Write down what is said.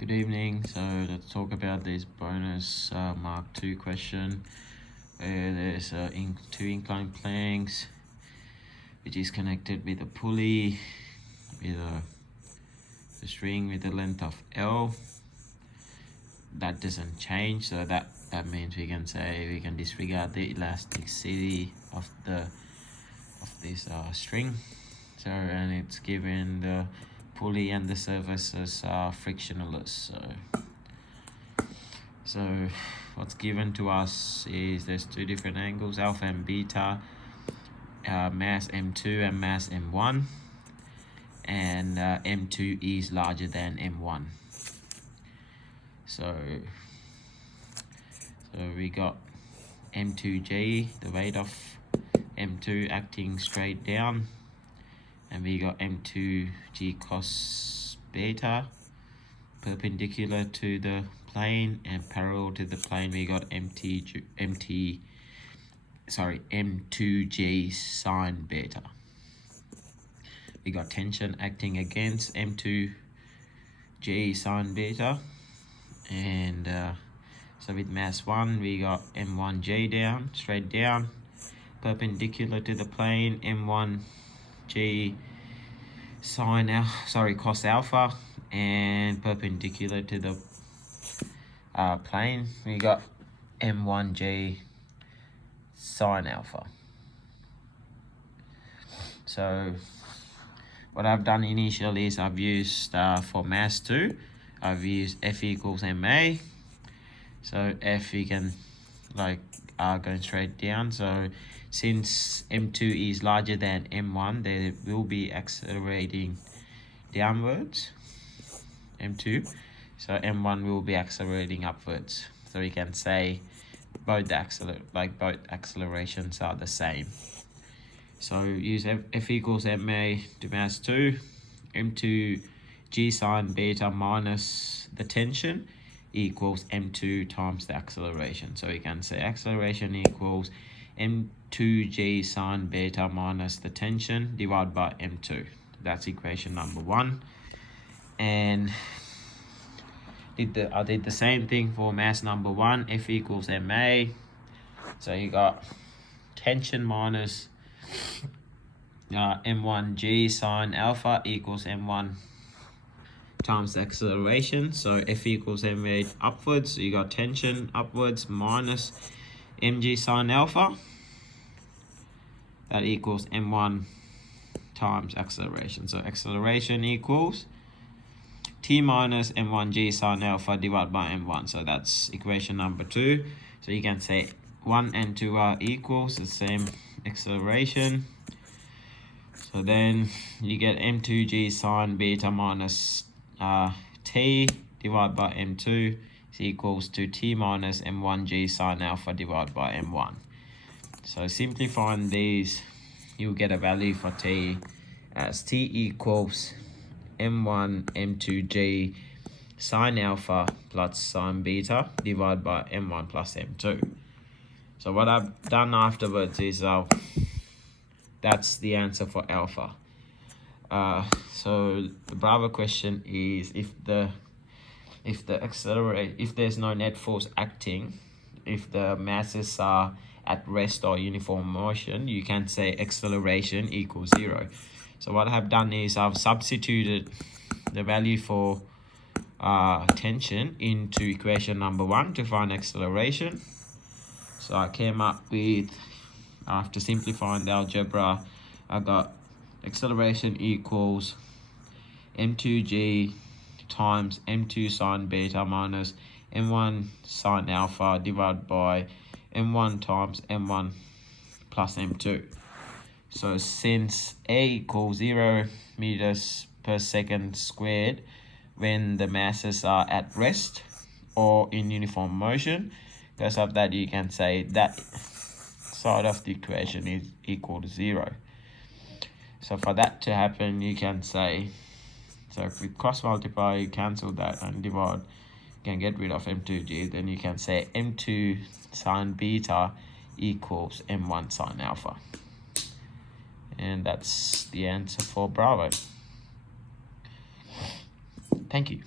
Good evening. So let's talk about this bonus Mark II question. There's two inclined planks which is connected with a pulley with a string with a length of L. That doesn't change, so that means we can disregard the elasticity of this string. So, and it's given the pulley and the surfaces are frictionless. So what's given to us is there's two different angles, alpha and beta, mass M2 and mass M1, and M2 is larger than M1. So we got M2G, the weight of M2 acting straight down, and we got M2G cos beta perpendicular to the plane, and parallel to the plane we got M2G sine beta. We got tension acting against M2G sine beta, and so with mass 1 we got M1J down, straight down, perpendicular to the plane, M1G cos alpha, and perpendicular to the plane we got M1G sine alpha. So what I've done initially is I've used for mass 2 I've used F equals MA. So F we can going straight down, so since M2 is larger than M1 they will be accelerating downwards, M2, so M1 will be accelerating upwards. So we can say both accelerations are the same. So use F equals MA to mass 2, M2 G sine beta minus the tension equals M2 times the acceleration. So we can say acceleration equals M2G sine beta minus the tension divided by M2. That's equation number 1. And I did the same thing for mass number 1, F equals MA. So you got tension minus M1G sine alpha equals M1 times the acceleration. So F equals MA upwards, so you got tension upwards minus mg sine alpha, that equals M1 times acceleration. So acceleration equals T minus M1G sine alpha divided by M1. So that's equation number 2. So you can say 1 and 2 are equals, the same acceleration. So then you get M2G sine beta minus T divided by M2 is equals to T minus M1G sine alpha divided by M1. So simplifying these, you'll get a value for T as T equals M1 M2G sine alpha plus sine beta divided by M1 plus M2. So what I've done afterwards is that's the answer for alpha. So the Bravo question is if there's no net force acting, if the masses are at rest or uniform motion, you can say acceleration equals 0. So what I have done is I've substituted the value for tension into equation number 1 to find acceleration. So I came up with, after simplifying the algebra, I got acceleration equals M2G times M2 sine beta minus M1 sine alpha divided by M1 times M1 plus M2. So since A equals 0 meters per second squared when the masses are at rest or in uniform motion, because of that you can say that side of the equation is equal to 0. So for that to happen, you can say, so if we cross multiply, you cancel that and divide, you can get rid of M2G, then you can say M2 sine beta equals M1 sine alpha. And that's the answer for Bravo. Thank you.